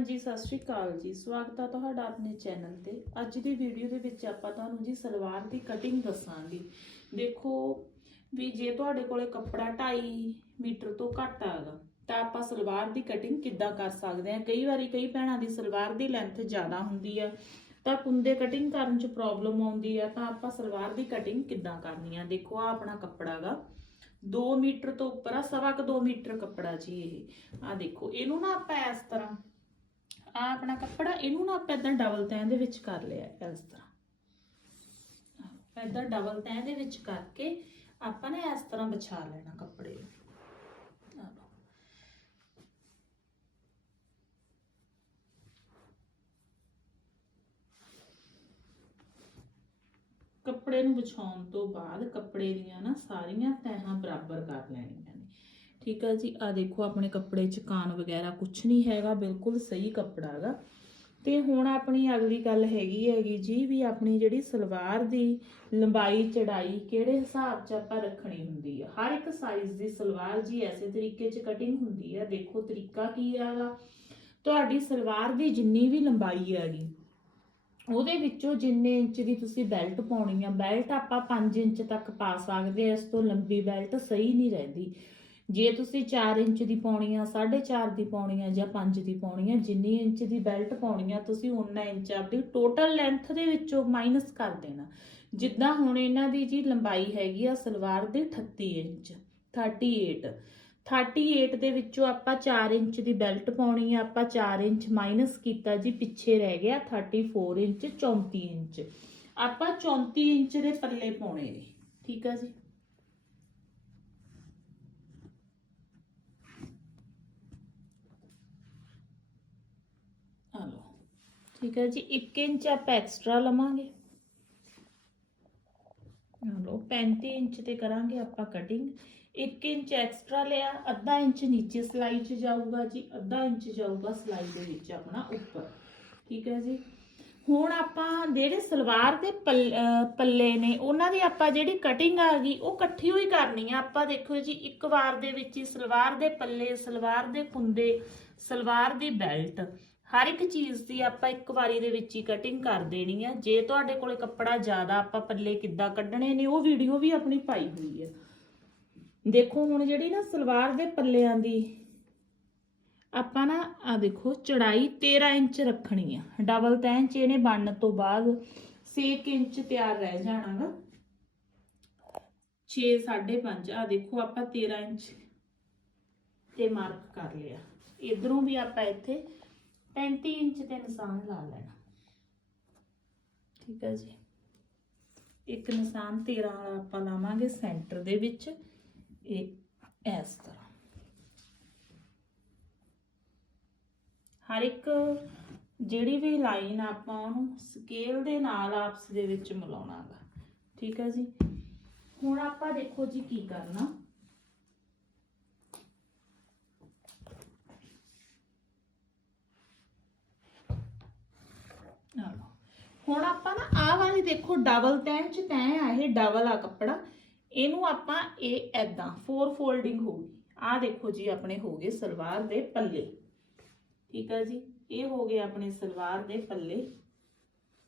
ਹਾਂਜੀ, ਸਤਿ ਸ਼੍ਰੀ ਅਕਾਲ ਜੀ। ਸਵਾਗਤ ਹੈ ਤੁਹਾਡਾ ਆਪਣੇ ਚੈਨਲ ਤੇ। ਅੱਜ ਦੀ ਵੀਡੀਓ ਦੇ ਵਿੱਚ ਆਪਾਂ ਤੁਹਾਨੂੰ ਜੀ ਸਲਵਾਰ ਦੀ ਕਟਿੰਗ ਦੱਸਾਂਗੇ। ਦੇਖੋ ਵੀ ਜੇ ਤੁਹਾਡੇ ਕੋਲੇ ਕੱਪੜਾ 2.5 ਮੀਟਰ ਤੋਂ ਘੱਟ ਆਗਾ, ਤਾਂ ਆਪਾਂ ਸਲਵਾਰ ਦੀ ਕਟਿੰਗ ਕਿੱਦਾਂ ਕਰ ਸਕਦੇ ਹਾਂ ਕਈ ਵਾਰੀ ਕਈ ਭੈਣਾਂ ਦੀ ਸਲਵਾਰ ਦੀ ਲੈਂਥ ਜ਼ਿਆਦਾ ਹੁੰਦੀ ਆ, ਤਾਂ ਕੁੰਦੇ ਕਟਿੰਗ ਕਰਨ 'ਚ ਪ੍ਰੋਬਲਮ ਆਉਂਦੀ ਆ, ਤਾਂ ਆਪਾਂ ਸਲਵਾਰ ਦੀ ਕਟਿੰਗ ਕਿੱਦਾਂ ਕਰਨੀ ਆ? ਦੇਖੋ ਆ ਆਪਣਾ ਕੱਪੜਾ ਗਾ। 2 ਮੀਟਰ ਤੋਂ ਉੱਪਰ ਆ, ਸਵਾ ਕੁ 2 ਮੀਟਰ ਕੱਪੜਾ ਜੀ ਇਹ। ਆ ਦੇਖੋ, ਇਹਨੂੰ ਨਾ ਆਪਾਂ ਇਸ ਤਰ੍ਹਾਂ ਆ ਆਪਣਾ ਕੱਪੜਾ, ਇਹਨੂੰ ਨਾ ਆਪਾਂ ਇਦਾਂ ਡਬਲ ਤੈਅ ਦੇ ਵਿੱਚ ਕਰ ਲਿਆ ਇਸ ਤਰ੍ਹਾਂ। ਇਦਾਂ ਡਬਲ ਤੈਅ ਦੇ ਵਿੱਚ ਕਰਕੇ ਆਪਾਂ ਨੇ ਇਸ ਤਰ੍ਹਾਂ ਵਿਛਾ ਲੈਣਾ ਕੱਪੜੇ ਨੂੰ। ਆਹ ਕੱਪੜੇ ਨੂੰ ਵਿਛਾਉਣ ਤੋਂ ਬਾਅਦ ਕੱਪੜੇ ਦੀਆਂ ਨਾ ਸਾਰੀਆਂ ਤਹਾਂ ਬਰਾਬਰ ਕਰ ਲੈਣੀਆਂ ਠੀਕ ਆ ਜੀ, ਆ ਦੇਖੋ ਆਪਣੇ ਕੱਪੜੇ 'ਚ ਕਾਨ ਵਗੈਰਾ ਕੁਝ ਨਹੀਂ ਹੈਗਾ, ਬਿਲਕੁਲ ਸਹੀ ਕੱਪੜਾ ਹੈਗਾ। ਤੇ ਹੁਣ ਆਪਣੀ ਅਗਲੀ ਗੱਲ ਹੈਗੀ ਹੈਗੀ ਜੀ ਵੀ ਆਪਣੀ ਜਿਹੜੀ ਸਲਵਾਰ ਦੀ ਲੰਬਾਈ, ਚੜਾਈ ਕਿਹੜੇ ਹਿਸਾਬ 'ਚ ਆਪਾਂ ਰੱਖਣੀ ਹੁੰਦੀ ਆ? ਹਰ ਇੱਕ ਸਾਈਜ਼ ਦੀ ਸਲਵਾਰ ਜੀ ਐਸੇ ਤਰੀਕੇ 'ਚ ਕਟਿੰਗ ਹੁੰਦੀ ਹੈ ਦੇਖੋ ਤਰੀਕਾ ਕੀ ਹੈਗਾ ਤੁਹਾਡੀ ਸਲਵਾਰ ਦੀ ਜਿੰਨੀ ਵੀ ਲੰਬਾਈ ਹੈਗੀ, ਉਹਦੇ ਵਿੱਚੋਂ ਜਿੰਨੇ ਇੰਚ ਦੀ ਤੁਸੀਂ ਬੈਲਟ ਪਾਉਣੀ ਆ ਬੈਲਟ ਆਪਾਂ 5 ਇੰਚ ਤੱਕ ਪਾ ਸਕਦੇ ਆ, ਇਸ ਤੋਂ ਲੰਬੀ ਬੈਲਟ ਸਹੀ ਨਹੀਂ ਰਹਿੰਦੀ। ਜੇ ਤੁਸੀਂ 4 ਇੰਚ ਦੀ ਪਾਉਣੀ ਆ 4.5 ਦੀ ਪਾਉਣੀ ਆ ਜਾਂ 5 ਦੀ ਪਾਉਣੀ ਆ, ਜਿੰਨੀ ਇੰਚ ਦੀ ਬੈਲਟ ਪਾਉਣੀ ਆ, ਤੁਸੀਂ ਉਨਾ ਇੰਚ ਆਪਦੀ ਟੋਟਲ ਲੈਂਥ ਦੇ ਵਿੱਚੋਂ ਮਾਈਨਸ ਕਰ ਦੇਣਾ। ਜਿੱਦਾਂ ਹੁਣ ਇਹਨਾਂ ਦੀ ਜੀ ਲੰਬਾਈ ਹੈਗੀ ਆ ਸਲਵਾਰ ਦੀ 38 ਇੰਚ 38 38 ਦੇ ਵਿੱਚੋਂ ਆਪਾਂ 4 ਇੰਚ ਦੀ ਬੈਲਟ ਪਾਉਣੀ ਆ, ਆਪਾਂ 4 ਇੰਚ ਮਾਈਨਸ ਕੀਤਾ ਜੀ, ਪਿੱਛੇ ਰਹਿ ਗਿਆ 34 ਇੰਚ 34 ਇੰਚ। ਆਪਾਂ 34 ਇੰਚ ਦੇ ਪੱਲੇ ਪਾਉਣੇ ਨੇ, ਠੀਕ ਆ ਜੀ ਆ ਲਓ ਠੀਕ ਹੈ ਜੀ 1 ਇੰਚ ਆਪਾਂ ਐਕਸਟਰਾ ਲਵਾਂਗੇ। ਆ ਲਓ 35 ਇੰਚ ਤੇ ਕਰਾਂਗੇ ਆਪਾਂ ਕਟਿੰਗ 1 ਇੰਚ ਐਕਸਟਰਾ ਲਿਆ, ਅੱਧਾ ਇੰਚ ਨੀਚੇ ਸਲਾਈ 'ਚ ਜਾਊਗਾ ਜੀ, ਅੱਧਾ ਇੰਚ ਜਾਊਗਾ ਸਲਾਈ ਦੇ ਵਿੱਚ ਆਪਣਾ ਉੱਪਰ। ਠੀਕ ਹੈ ਜੀ। ਹੁਣ ਆਪਾਂ ਜਿਹੜੇ ਸਲਵਾਰ ਦੇ ਪੱਲ- ਪੱਲੇ ਨੇ, ਉਹਨਾਂ ਦੀ ਆਪਾਂ ਜਿਹੜੀ ਕਟਿੰਗ ਆ ਗਈ, ਉਹ ਇਕੱਠੀ ਹੋਈ ਕਰਨੀ ਆ। ਆਪਾਂ ਦੇਖੋ ਜੀ, ਇੱਕ ਵਾਰ ਦੇ ਵਿੱਚ ਹੀ ਸਲਵਾਰ ਦੇ ਪੱਲੇ, ਸਲਵਾਰ ਦੇ ਕੁੰਦੇ ਸਲਵਾਰ ਦੀ ਬੈਲਟ ਹਰ ਇੱਕ ਚੀਜ਼ ਦੀ ਆਪਾਂ ਇੱਕ ਵਾਰੀ ਦੇ ਵਿੱਚ ਹੀ ਕਟਿੰਗ ਕਰ ਦੇਣੀ ਆ। ਜੇ ਤੁਹਾਡੇ ਕੋਲੇ ਕੱਪੜਾ ਜ਼ਿਆਦਾ ਆਪਾਂ ਪੱਲੇ ਕਿੱਦਾਂ ਕੱਢਣੇ ਨੇ, ਉਹ ਵੀਡੀਓ ਵੀ ਆਪਣੀ ਪਾਈ ਹੋਈ ਹੈ ਦੇਖੋ ਹੁਣ ਜਿਹੜੀ ਨਾ ਸਲਵਾਰ ਦੇ ਪੱਲਿਆਂ ਦੀ, ਆਪਾਂ ਨਾ ਆ ਦੇਖੋ ਚੜਾਈ 13 ਇੰਚ ਰੱਖਣੀ ਆ। ਡਬਲ ਤੈਂ ਚ ਇਹਨੇ ਬਣਨ ਤੋਂ ਬਾਅਦ 6 ਇੰਚ ਤਿਆਰ ਰਹਿ ਜਾਣਾਗਾ 6 5.5 ਆ ਦੇਖੋ ਆਪਾਂ 13 ਇੰਚ ਤੇ ਮਾਰਕ ਕਰ ਲਿਆ। ਇਧਰੋਂ ਵੀ ਆਪਾਂ ਇੱਥੇ 35 ਇੰਚ ਤੇ ਨਿਸ਼ਾਨ ਲਾ ਲੈਣਾ। ਠੀਕ ਹੈ ਜੀ। ਇੱਕ ਨਿਸ਼ਾਨ 13 ਵਾਲਾ ਆਪਾਂ ਲਾਵਾਂਗੇ ਸੈਂਟਰ ਦੇ ਵਿੱਚ। ਇਹ ਇਸ ਤਰ੍ਹਾਂ। ਹਰ ਇੱਕ ਜਿਹੜੀ ਵੀ ਲਾਈਨ ਆਪਾਂ ਉਹਨੂੰ ਸਕੇਲ ਦੇ ਨਾਲ ਆਪਸ ਦੇ ਵਿੱਚ ਮਿਲਾਉਣਾਗਾ ਠੀਕ ਹੈ ਜੀ। ਹੁਣ ਆਪਾਂ ਦੇਖੋ ਜੀ ਕੀ ਕਰਨਾ। ਆ ਲਓ। ਹੁਣ ਆਪਾਂ ਨਾ ਆਹ ਵਾਲੀ ਦੇਖੋ ਡਬਲ ਤੈਂ ਚ ਤੈਂ ਆ ਇਹ ਡਬਲ ਆ ਕੱਪੜਾ। ਇਹਨੂੰ ਆਪਾਂ ਇਹ ਐਦਾਂ ਫੋਰ ਫੋਲਡਿੰਗ ਹੋਊਗੀ ਆਹ ਦੇਖੋ ਜੀ ਆਪਣੇ ਹੋ ਗਏ ਸਲਵਾਰ ਦੇ ਪੱਲੇ। ਠੀਕ ਹੈ ਜੀ? ਇਹ ਹੋ ਗਏ ਆਪਣੇ ਸਲਵਾਰ ਦੇ ਪੱਲੇ।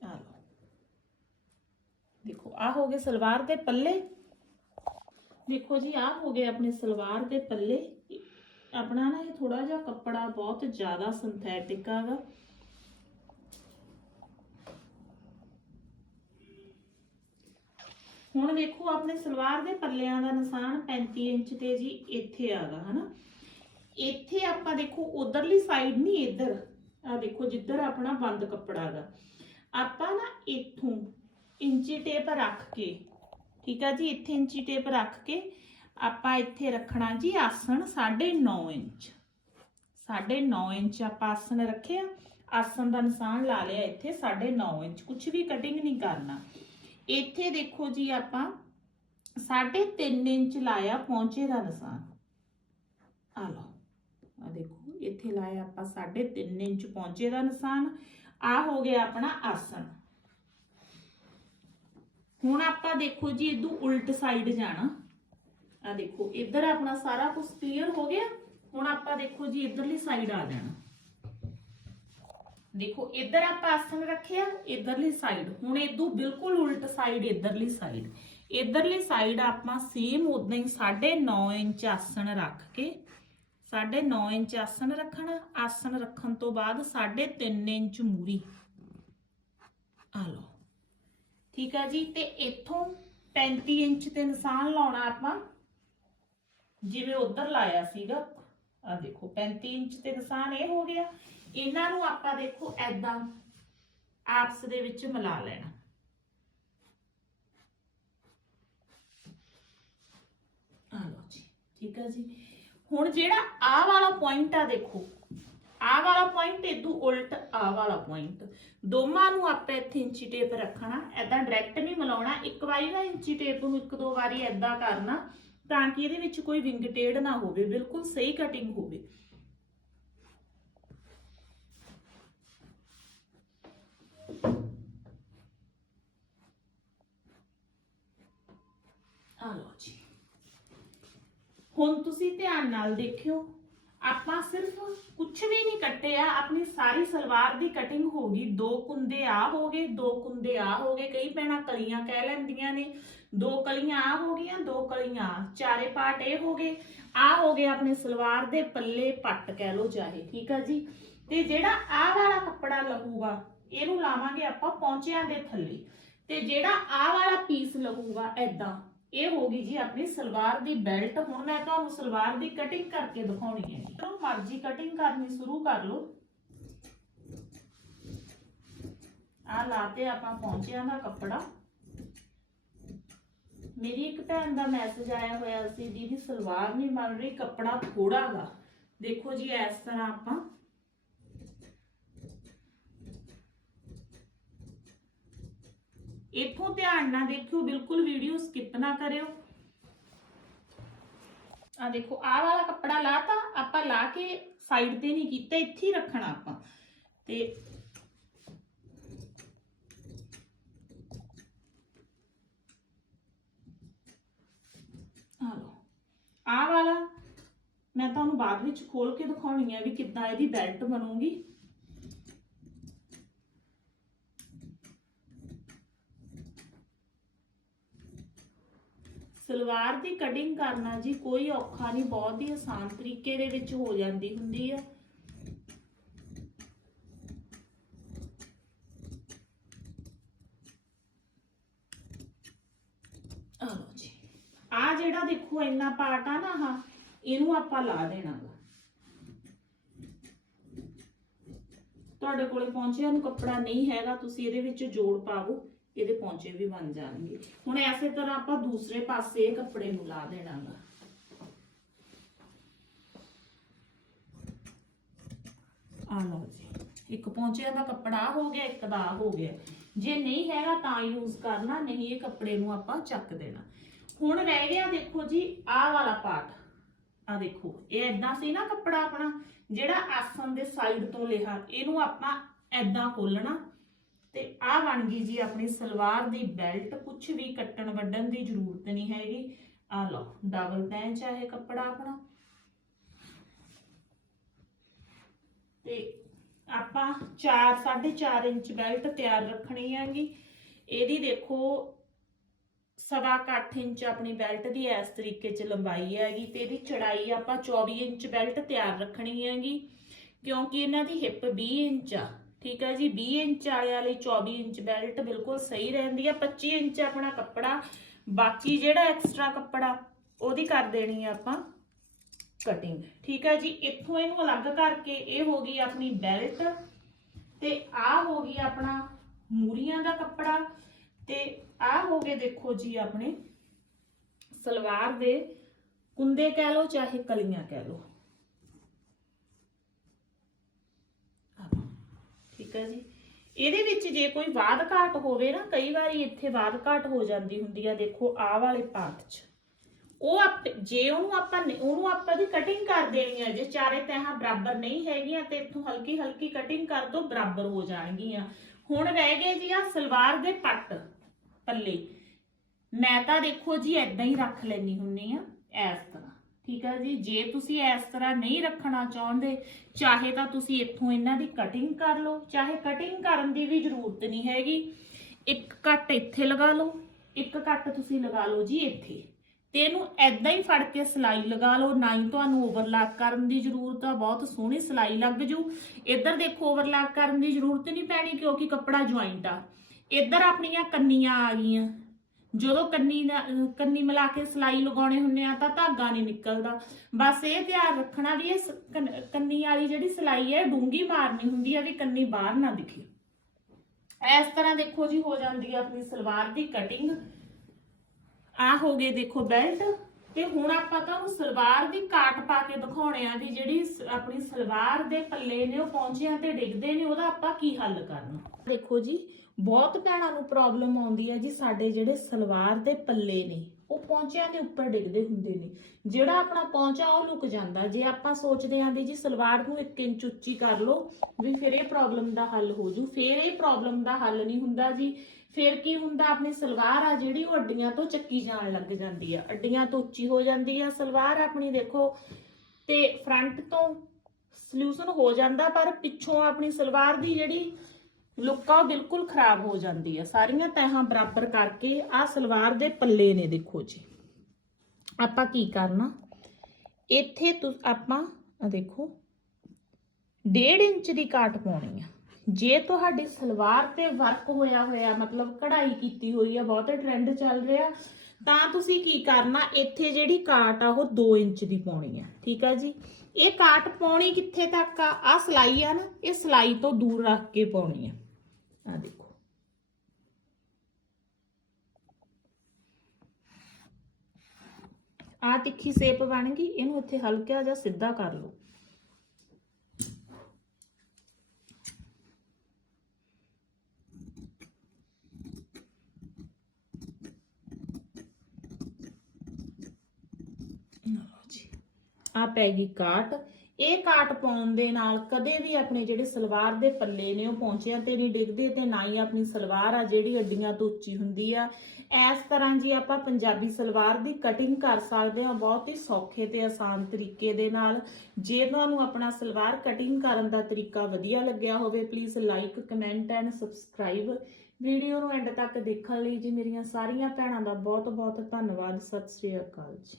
ਆ ਲਓ ਦੇਖੋ, ਆਹ ਹੋ ਗਏ ਸਲਵਾਰ ਦੇ ਪੱਲੇ। ਦੇਖੋ ਜੀ, ਆਹ ਹੋ ਗਏ ਆਪਣੇ ਸਲਵਾਰ ਦੇ ਪੱਲੇ। ਆਪਣਾ ਨਾ ਇਹ ਥੋੜਾ ਜਿਹਾ ਕੱਪੜਾ ਬਹੁਤ ਜ਼ਿਆਦਾ ਸਿੰਥੈਟਿਕ ਆਗਾ। ਹੁਣ ਵੇਖੋ, ਆਪਣੇ ਸਲਵਾਰ ਦੇ ਪੱਲਿਆਂ ਦਾ ਨਿਸ਼ਾਨ 35 ਇੰਚ ਤੇ ਜੀ ਇੱਥੇ ਆਗਾ, ਹਨਾ? ਇੱਥੇ ਆਪਾਂ ਦੇਖੋ, ਉਧਰਲੀ ਸਾਈਡ ਨਹੀਂ ਇੱਧਰ। ਆ ਦੇਖੋ, ਜਿੱਧਰ ਆਪਣਾ ਬੰਦ ਕੱਪੜਾ ਹੈਗਾ ਆਪਾਂ ਨਾ ਇੱਥੋਂ ਇੰਚੀ ਟੇਪ ਰੱਖ ਕੇ, ਠੀਕ ਆ ਜੀ? ਇੱਥੇ ਇੰਚੀ ਟੇਪ ਰੱਖ ਕੇ ਆਪਾਂ ਇੱਥੇ ਰੱਖਣਾ ਜੀ ਆਸਣ 9.5 ਇੰਚ। 9.5 ਇੰਚ ਆਪਾਂ ਆਸਣ ਰੱਖਿਆ। ਆਸਣ ਦਾ ਨਿਸ਼ਾਨ ਲਾ ਲਿਆ ਇੱਥੇ 9.5 ਇੰਚ। ਕੁਝ ਵੀ ਕਟਿੰਗ ਨਹੀਂ ਕਰਨਾ। ਇੱਥੇ ਦੇਖੋ ਜੀ ਆਪਾਂ 3.5 ਇੰਚ ਲਾਇਆ ਪੌਂਚੇ ਦਾ ਨਿਸ਼ਾਨ। ਆ ਲਓ, ਆ ਦੇਖੋ, ਇੱਥੇ ਲਾਇਆ ਆਪਾਂ 3.5 ਇੰਚ ਪੌਂਚੇ ਦਾ ਨਿਸ਼ਾਨ। ਆ ਹੋ ਗਿਆ ਆਪਣਾ ਆਸਣ। ਹੁਣ ਆਪਾਂ ਦੇਖੋ ਜੀ ਇਦੋਂ ਉਲਟ ਸਾਈਡ ਜਾਣਾ। ਆ ਦੇਖੋ, ਇੱਧਰ ਆਪਣਾ ਸਾਰਾ ਕੁਝ ਕਲੀਅਰ ਹੋ ਗਿਆ। ਹੁਣ ਆਪਾਂ ਦੇਖੋ ਜੀ ਇੱਧਰਲੀ ਸਾਈਡ ਆ ਜਾਣਾ। ਦੇਖੋ, ਇੱਧਰ ਆਪਾਂ ਆਸਣ ਰੱਖਿਆ ਇਧਰਲੀ ਸਾਈਡ ਹੁਣ ਇਦੋਂ ਬਿਲਕੁਲ ਉਲਟ ਸਾਈਡ ਇਧਰਲੀ ਸਾਈਡ ਇਧਰਲੀ ਸਾਈਡ ਆਪਾਂ ਸੇਮ ਉਦਾਂ ਹੀ 9.5 ਇੰਚ ਆਸਣ ਰੱਖ ਕੇ 9.5 ਇੰਚ ਆਸਣ ਰੱਖਣਾ। ਆਸਣ ਰੱਖਣ ਤੋਂ ਬਾਅਦ 3.5 ਇੰਚ ਮੂਰੀ। ਆ ਲਓ। ਠੀਕ ਆ ਜੀ? ਤੇ ਇੱਥੋਂ 35 ਇੰਚ ਤੇ ਨਿਸ਼ਾਨ ਲਾਉਣਾ ਆਪਾਂ। ਜਿਵੇਂ ਉਧਰ ਲਾਇਆ ਸੀਗਾ ਆ ਦੇਖੋ 35 ਇੰਚ ਤੇ ਨਿਸ਼ਾਨ ਇਹ ਹੋ ਗਿਆ। ਇਹਨਾਂ ਨੂੰ ਆਪਾਂ ਦੇਖੋ ਐਦਾਂ ਆਪਸ ਦੇ ਵਿੱਚ ਮਿਲਾ ਲੈਣਾ। ਆ ਲਓ ਜੀ, ਠੀਕ ਆ ਜੀ। ਹੁਣ ਜਿਹੜਾ ਆਹ ਵਾਲਾ ਪੁਆਇੰਟ ਆ ਦੇਖੋ ਆਹ ਵਾਲਾ ਪੁਆਇੰਟ ਇਦੋਂ ਉਲਟ ਆਹ ਵਾਲਾ ਪੁਆਇੰਟ ਦੋਵਾਂ ਨੂੰ ਆਪਾਂ ਇੱਥੇ ਇੰਚੀ ਟੇਪ ਰੱਖਣਾ ਐਦਾਂ ਡਾਇਰੈਕਟ ਨਹੀਂ ਮਿਲਾਉਣਾ। ਇੱਕ ਵਾਰੀ ਨਾ ਇੰਚੀ ਟੇਪ ਨੂੰ ਇੱਕ ਦੋ ਵਾਰੀ ਐਦਾਂ ਕਰਨਾ ਤਾਂ ਕਿ ਇਹਦੇ ਵਿੱਚ ਕੋਈ ਵਿੰਗ ਟੇਢ ਨਾ ਹੋਵੇ, ਬਿਲਕੁਲ ਸਹੀ ਕਟਿੰਗ ਹੋਵੇ। ਆ ਲਓ ਜੀ। ਹੁਣ ਤੁਸੀਂ ਧਿਆਨ ਨਾਲ ਦੇਖਿਓ, ਆਪਾਂ ਸਿਰਫ ਕੁਝ ਵੀ ਨਹੀਂ ਕੱਟਿਆ, ਆਪਣੀ ਸਾਰੀ ਸਲਵਾਰ ਦੀ ਕਟਿੰਗ ਹੋ ਗਈ। ਦੋ ਕੁੰਦੇ ਆ ਹੋ ਗਏ, ਦੋ ਕੁੰਦੇ ਆ ਹੋ ਗਏ। ਕਈ ਭੈਣਾਂ ਕਲੀਆਂ ਕਹਿ ਲੈਂਦੀਆਂ ਨੇ, ਦੋ ਕਲੀਆਂ ਆ ਹੋ ਗਈਆਂ, ਦੋ ਕਲੀਆਂ ਚਾਰੇ ਪਾਰਟ ਇਹ ਹੋ ਗਏ। ਆ ਹੋ ਗਏ ਆਪਣੇ ਸਲਵਾਰ ਦੇ ਪੱਲੇ ਪੱਟ ਕਹਿ ਲੋ ਚਾਹੇ, ਠੀਕ ਆ ਜੀ? ਤੇ ਜਿਹੜਾ ਆਹ ਵਾਲਾ ਕੱਪੜਾ ਲੱਗੂਗਾ, ਇਹਨੂੰ ਲਾਵਾਂਗੇ ਆਪਾਂ ਪੌਂਚਿਆਂ ਦੇ ਥੱਲੇ। ਤੇ ਜਿਹੜਾ ਆਹ ਵਾਲਾ ਪੀਸ ਲੱਗੂਗਾ ਐਦਾਂ ਇਹ ਹੋਗੀ ਜੀ ਆਪਣੀ ਸਲਵਾਰ ਦੀ ਬੈਲਟ। ਹੁਣ ਮੈਂ ਤੁਹਾਨੂੰ ਸਲਵਾਰ ਦੀ ਕਟਿੰਗ ਕਰਕੇ ਦਿਖਾਉਣੀ ਹੈ ਜਦੋਂ ਮਰਜ਼ੀ ਕਟਿੰਗ ਕਰਨੀ ਸ਼ੁਰੂ ਕਰ ਲਓ। ਆ ਲਾਤੇ ਆਪਾਂ ਪਹੁੰਚਿਆ ਦਾ ਕੱਪੜਾ। ਮੇਰੀ ਇੱਕ ਭੈਣ ਦਾ ਮੈਸੇਜ ਆਇਆ ਹੋਇਆ ਸੀ, ਦੀਦੀ, ਸਲਵਾਰ ਨਹੀਂ ਬਣ ਰਹੀ, ਕੱਪੜਾ ਥੋੜਾ ਗਾ। ਦੇਖੋ ਜੀ, ਇਸ ਤਰ੍ਹਾਂ ਆਪਾਂ ਇੱਥੋਂ ਧਿਆਨ ਨਾਲ ਦੇਖਿਓ, ਬਿਲਕੁਲ ਵੀਡੀਓ ਸਕਿਪ ਨਾ ਕਰਿਓ। ਆ ਦੇਖੋ, ਆਹ ਵਾਲਾ ਕੱਪੜਾ ਲਾਤਾ, ਆਪਾਂ ਲਾ ਕੇ ਸਾਈਡ ਤੇ ਨਹੀਂ ਕੀਤਾ, ਇੱਥੇ ਹੀ ਰੱਖਣਾ ਆਪਾਂ। ਤੇ ਆ ਲਓ, ਆਹ ਵਾਲਾ ਮੈਂ ਤੁਹਾਨੂੰ ਬਾਅਦ ਵਿੱਚ ਖੋਲ ਕੇ ਦਿਖਾਉਣੀ ਹੈ ਵੀ ਕਿੱਦਾਂ ਇਹਦੀ ਬੈਲਟ ਬਣੂਗੀ। ਸਲਵਾਰ ਦੀ ਕਟਿੰਗ ਕਰਨਾ ਜੀ ਕੋਈ ਔਖਾ ਨਹੀਂ, ਬਹੁਤ ਹੀ ਆਸਾਨ ਤਰੀਕੇ ਦੇ ਵਿੱਚ ਹੋ ਜਾਂਦੀ ਹੁੰਦੀ ਆ। ਆ ਜੀ। ਆ ਜਿਹੜਾ ਦੇਖੋ, ਇੰਨਾ ਪਾਰਟ ਆ ਨਾ ਹਾਂ ਇਹਨੂੰ ਆਪਾਂ ਲਾ ਦੇਣਾ ਗਾ ਤੁਹਾਡੇ ਕੋਲੇ ਪਹੁੰਚਿਆ ਨੂੰ ਕੱਪੜਾ ਨਹੀਂ ਹੈਗਾ, ਤੁਸੀਂ ਇਹਦੇ ਵਿੱਚ ਜੋੜ ਪਾਵੋ। ਇਹਦੇ ਪੌਂਚੇ ਵੀ ਬਣ ਜਾਣਗੇ। ਹੁਣ ਐਸੇ ਤਰ੍ਹਾਂ ਆਪਾਂ ਦੂਸਰੇ ਪਾਸੇ ਕੱਪੜੇ ਨੂੰ ਲਾ ਦੇਣਾਗਾ। ਆ ਲਓ ਜੀ, ਇੱਕ ਪੌਂਚਿਆਂ ਦਾ ਕੱਪੜਾ ਹੋ ਗਿਆ, ਇੱਕ ਦਾ ਆਹ ਹੋ ਗਿਆ। ਜੇ ਨਹੀਂ ਹੈਗਾ ਤਾਂ ਯੂਜ਼ ਕਰਨਾ, ਨਹੀਂ ਇਹ ਕੱਪੜੇ ਨੂੰ ਆਪਾਂ ਚੱਕ ਦੇਣਾ। ਹੁਣ ਰਹਿ ਗਿਆ ਦੇਖੋ ਜੀ ਆਹ ਵਾਲਾ ਪਾਰਟ। ਆ ਦੇਖੋ, ਇਹ ਐਦਾਂ ਸੀ ਨਾ ਕੱਪੜਾ ਆਪਣਾ, ਜਿਹੜਾ ਆਸਨ ਦੇ ਸਾਈਡ ਤੋਂ ਲਿਆ, ਇਹਨੂੰ ਆਪਾਂ ਐਦਾਂ ਖੋਲਣਾ ਤੇ ਆ ਬਣ ਗਈ ਜੀ ਆਪਣੀ ਸਲਵਾਰ ਦੀ ਬੈਲਟ। ਕੁਝ ਵੀ ਕੱਟਣ ਵੱਢਣ ਦੀ ਜ਼ਰੂਰਤ ਨਹੀਂ ਹੈਗੀ। ਆ ਲਓ, ਡਬਲ ਤੈਂ ਚਾਹੇ ਕੱਪੜਾ ਆਪਣਾ। ਤੇ ਆਪਾਂ 4 4.5 ਇੰਚ ਬੈਲਟ ਤਿਆਰ ਰੱਖਣੀ ਹੈਗੀ। ਇਹਦੀ ਦੇਖੋ, ਸਵਾ ਕੁ ਅੱਠ ਇੰਚ ਆਪਣੀ ਬੈਲਟ ਦੀ ਇਸ ਤਰੀਕੇ 'ਚ ਲੰਬਾਈ ਹੈਗੀ ਤੇ ਇਹਦੀ ਚੜਾਈ ਆਪਾਂ 24 ਇੰਚ ਬੈਲਟ ਤਿਆਰ ਰੱਖਣੀ ਹੈਗੀ। ਕਿਉਂਕਿ ਇਹਨਾਂ ਦੀ ਹਿੱਪ 20 ਇੰਚ ਆ। ਠੀਕ ਹੈ ਜੀ 20 ਇੰਚ ਵਾਲੇ ਵਾਲੀ 24 ਇੰਚ ਬੈਲਟ ਬਿਲਕੁਲ ਸਹੀ ਰਹਿੰਦੀ ਆ 25 ਇੰਚ ਆਪਣਾ ਕੱਪੜਾ, ਬਾਕੀ ਜਿਹੜਾ ਐਕਸਟਰਾ ਕੱਪੜਾ ਉਹਦੀ ਕਰ ਦੇਣੀ ਆ ਆਪਾਂ ਕਟਿੰਗ ਠੀਕ ਹੈ ਜੀ, ਇੱਥੋਂ ਇਹਨੂੰ ਅਲੱਗ ਕਰਕੇ ਇਹ ਹੋ ਗਈ ਆਪਣੀ ਬੈਲਟ ਤੇ ਆਹ ਹੋ ਗਈ ਆਪਣਾ ਮੂਰੀਆਂ ਦਾ ਕੱਪੜਾ ਤੇ ਆਹ ਹੋ ਗਏ ਦੇਖੋ ਜੀ ਆਪਣੇ ਸਲਵਾਰ ਦੇ ਕੁੰਦੇ ਕਹਿ ਲਓ ਚਾਹੇ ਕਲੀਆਂ ਕਹਿ ਲਓ ਆਹ, ਠੀਕ ਹੈ ਜੀ। ਇਹਦੇ ਵਿੱਚ ਜੇ ਕੋਈ ਵਾਧ ਘਾਟ ਹੋਵੇ ਨਾ, ਕਈ ਵਾਰੀ ਇੱਥੇ ਵਾਧ ਘਾਟ ਹੋ ਜਾਂਦੀ ਹੁੰਦੀ ਆ, ਦੇਖੋ ਆਹ ਵਾਲੇ ਪਾਰਟ 'ਚ। ਉਹ ਆਪ, ਜੇ ਉਹਨੂੰ ਆਪਾਂ ਉਹਨੂੰ ਆਪਾਂ ਦੀ ਕਟਿੰਗ ਕਰ ਦੇਣੀ ਹੈ ਜੇ ਚਾਰੇ ਤਹਾਂ ਬਰਾਬਰ ਨਹੀਂ ਹੈਗੀਆਂ ਤੇ ਇੱਥੋਂ ਹਲਕੀ ਹਲਕੀ ਕਟਿੰਗ ਕਰ ਦੋ, ਬਰਾਬਰ ਹੋ ਜਾਣਗੀਆਂ। ਹੁਣ ਰਹਿ ਗਏ ਜੀ ਆ ਸਲਵਾਰ ਦੇ ਪੱਟ ਪੱਲੇ। ਮੈਂ ਤਾਂ ਦੇਖੋ ਜੀ ਐਦਾਂ ਹੀ ਰੱਖ ਲੈਣੀ ਹੁੰਨੀ ਆ, ਇਸ ਤਰ੍ਹਾਂ। ਠੀਕ ਹੈ ਜੀ? ਜੇ ਤੁਸੀਂ ਇਸ ਤਰ੍ਹਾਂ ਨਹੀਂ ਰੱਖਣਾ ਚਾਹੁੰਦੇ, ਚਾਹੇ ਤਾਂ ਤੁਸੀਂ ਇੱਥੋਂ ਇਹਨਾਂ ਦੀ ਕਟਿੰਗ ਕਰ ਲਓ, ਚਾਹੇ ਕਟਿੰਗ ਕਰਨ ਦੀ ਵੀ ਜ਼ਰੂਰਤ ਨਹੀਂ ਹੈਗੀ। ਇੱਕ ਕੱਟ ਇੱਥੇ ਲਗਾ ਲਓ, ਇੱਕ ਕੱਟ ਤੁਸੀਂ ਲਗਾ ਲਓ ਜੀ ਇੱਥੇ। ਤੇ ਇਹਨੂੰ ਐਦਾਂ ਹੀ ਫੜ ਕੇ ਸਿਲਾਈ ਲਗਾ ਲਓ, ਨਾ ਹੀ ਤੁਹਾਨੂੰ ਓਵਰਲੈਪ ਕਰਨ ਦੀ ਜ਼ਰੂਰਤ ਆ, ਬਹੁਤ ਸੋਹਣੀ ਸਿਲਾਈ ਲੱਗ ਜੂ। ਇੱਧਰ ਦੇਖੋ ਓਵਰਲੈਪ ਕਰਨ ਦੀ ਜ਼ਰੂਰਤ ਨਹੀਂ ਪੈਣੀ ਕਿਉਂਕਿ ਕੱਪੜਾ ਜੁਆਇੰਟ ਆ। ਇੱਧਰ ਆਪਣੀਆਂ ਕੰਨੀਆਂ ਆ ਗਈਆਂ। ਜਦੋਂ ਕੰਨੀ ਕੰਨੀ ਮਿਲਾ ਕੇ ਸਿਲਾਈ ਲਗਾਉਣੇ ਹੁੰਨੇ ਆ ਤਾਂ ਧਾਗਾ ਨਹੀਂ ਨਿਕਲਦਾ। ਬਸ ਇਹ ਧਿਆਨ ਰੱਖਣਾ ਵੀ ਇਹ ਕੰਨੀ ਵਾਲੀ ਜਿਹੜੀ ਸਿਲਾਈ ਹੈ ਡੂੰਗੀ ਮਾਰਨੀ ਹੁੰਦੀ ਹੈ ਵੀ ਕੰਨੀ ਬਾਹਰ ਨਾ ਦਿਖੇ। ਇਸ ਤਰ੍ਹਾਂ ਦੇਖੋ ਜੀ ਹੋ ਜਾਂਦੀ ਹੈ ਆਪਣੀ ਸਲਵਾਰ ਦੀ ਕਟਿੰਗ ਆ ਹੋ ਗਏ ਦੇਖੋ ਬੈਲਟ ਤੇ ਹੁਣ ਆਪਾਂ ਤੁਹਾਨੂੰ ਸਲਵਾਰ ਦੀ ਕਾਟ ਪਾ ਕੇ ਦਿਖਾਉਣੇ ਆ ਵੀ ਜਿਹੜੀ ਸ- ਆਪਣੀ ਸਲਵਾਰ ਦੇ ਪੱਲੇ ਨੇ, ਉਹ ਪੌਂਚਿਆਂ ਤੇ ਡਿੱਗਦੇ ਨੇ, ਉਹਦਾ ਆਪਾਂ ਕੀ ਹੱਲ ਕਰਨਾ? ਦੇਖੋ ਜੀ, ਬਹੁਤ ਭੈਣਾਂ ਨੂੰ ਪ੍ਰੋਬਲਮ ਆਉਂਦੀ ਹੈ ਜੀ, ਸਾਡੇ ਜਿਹੜੇ ਸਲਵਾਰ ਦੇ ਪੱਲੇ ਨੇ, ਉਹ ਪੌਂਚਿਆਂ ਦੇ ਉੱਪਰ ਡਿੱਗਦੇ ਹੁੰਦੇ ਨੇ। ਜਿਹੜਾ ਆਪਣਾ ਪੌਂਚਾ, ਉਹ ਲੁਕ ਜਾਂਦਾ। ਜੇ ਆਪਾਂ ਸੋਚਦੇ ਆਂ ਵੀ ਜੀ ਸਲਵਾਰ ਨੂੰ 1 ਇੰਚ ਉੱਚੀ ਕਰ ਲਓ, ਵੀ ਫਿਰ ਇਹ ਪ੍ਰੋਬਲਮ ਦਾ ਹੱਲ ਹੋ ਜੂ। ਫਿਰ ਇਹ ਪ੍ਰੋਬਲਮ ਦਾ ਹੱਲ ਨਹੀਂ ਹੁੰਦਾ ਜੀ। ਫਿਰ ਕੀ ਹੁੰਦਾ, ਆਪਣੀ ਸਲਵਾਰ ਆ ਜਿਹੜੀ ਉਹ ਅੱਡੀਆਂ ਤੋਂ ਚੱਕੀ ਜਾਣ ਲੱਗ ਜਾਂਦੀ ਆ। ਅੱਡੀਆਂ ਤੋਂ ਉੱਚੀ ਹੋ ਜਾਂਦੀ ਆ ਸਲਵਾਰ ਆਪਣੀ, ਦੇਖੋ, ਤੇ ਫਰੰਟ ਤੋਂ ਸੋਲੂਸ਼ਨ ਹੋ ਜਾਂਦਾ, ਪਰ ਪਿੱਛੋਂ ਆਪਣੀ ਸਲਵਾਰ ਦੀ ਜਿਹੜੀ ਲੁੱਕ ਆ ਉਹ ਬਿਲਕੁਲ ਖਰਾਬ ਹੋ ਜਾਂਦੀ ਆ। ਸਾਰੀਆਂ ਤਹਾਂ ਬਰਾਬਰ ਕਰਕੇ ਆ ਸਲਵਾਰ ਦੇ ਪੱਲੇ ਨੇ, ਦੇਖੋ ਜੀ। ਆਪਾਂ ਕੀ ਕਰਨਾ? ਇੱਥੇ ਤੁ ਆਪਾਂ ਦੇਖੋ 1.5 ਇੰਚ ਦੀ ਕਾਟ ਪਾਉਣੀ ਆ। ਜੇ ਤੁਹਾਡੀ ਸਲਵਾਰ ਤੇ ਵਰਕ ਹੋਇਆ ਹੋਇਆ, ਮਤਲਬ ਕਢਾਈ ਕੀਤੀ ਹੋਈ ਆ, ਬਹੁਤ ਟ੍ਰੈਂਡ ਚੱਲ ਰਿਹਾ, ਤਾਂ ਤੁਸੀਂ ਕੀ ਕਰਨਾ? ਇੱਥੇ ਜਿਹੜੀ ਕਾਟ ਆ, ਉਹ 2 ਇੰਚ ਦੀ ਪਾਉਣੀ ਆ, ਠੀਕ ਆ ਜੀ? ਇਹ ਕਾਟ ਪਾਉਣੀ ਕਿੱਥੇ ਤੱਕ ਆ? ਆ ਸਲਾਈ ਆ ਨਾ, ਇਹ ਸਲਾਈ ਤੋਂ ਦੂਰ ਰੱਖ ਕੇ ਪਾਉਣੀ ਆ। ਆ ਦੇਖੋ। ਆ ਤਿੱਖੀ ਸੇਪ ਬਣ ਗਈ, ਇਹਨੂੰ ਇੱਥੇ ਹਲਕਾ ਜਿਹਾ ਸਿੱਧਾ ਕਰ ਲਓ ਲਓ ਜੀ ਆ ਪੈ ਗਈ ਕਾਟ। ਇਹ ਕਾਟ ਪਾਉਣ ਦੇ ਨਾਲ ਕਦੇ ਵੀ ਆਪਣੇ ਜਿਹੜੇ ਸਲਵਾਰ ਦੇ ਪੱਲੇ ਨੇ ਉਹ ਪਹੁੰਚਿਆ ਤੇ ਨਹੀਂ ਡਿੱਗਦੇ ਤੇ ਨਾ ਹੀ ਆਪਣੀ ਸਲਵਾਰ ਆ ਜਿਹੜੀ ਅੱਡੀਆਂ ਤੋਂ ਉੱਚੀ ਹੁੰਦੀ ਆ। ਇਸ ਤਰ੍ਹਾਂ ਜੀ ਆਪਾਂ ਪੰਜਾਬੀ ਸਲਵਾਰ ਦੀ ਕਟਿੰਗ ਕਰ ਸਕਦੇ ਹਾਂ ਬਹੁਤ ਹੀ ਸੌਖੇ ਤੇ ਆਸਾਨ ਤਰੀਕੇ ਦੇ ਨਾਲ। ਜੇ ਤੁਹਾਨੂੰ ਆਪਣਾ ਸਲਵਾਰ ਕਟਿੰਗ ਕਰਨ ਦਾ ਤਰੀਕਾ ਵਧੀਆ ਲੱਗਿਆ ਹੋਵੇ please like comment and subscribe video ਨੂੰ ਐਂਡ ਤੱਕ ਦੇਖਣ ਲਈ ਜੀ ਮੇਰੀਆਂ ਸਾਰੀਆਂ ਭੈਣਾਂ ਦਾ ਬਹੁਤ ਬਹੁਤ ਧੰਨਵਾਦ। ਸਤਿ ਸ੍ਰੀ ਅਕਾਲ ਜੀ।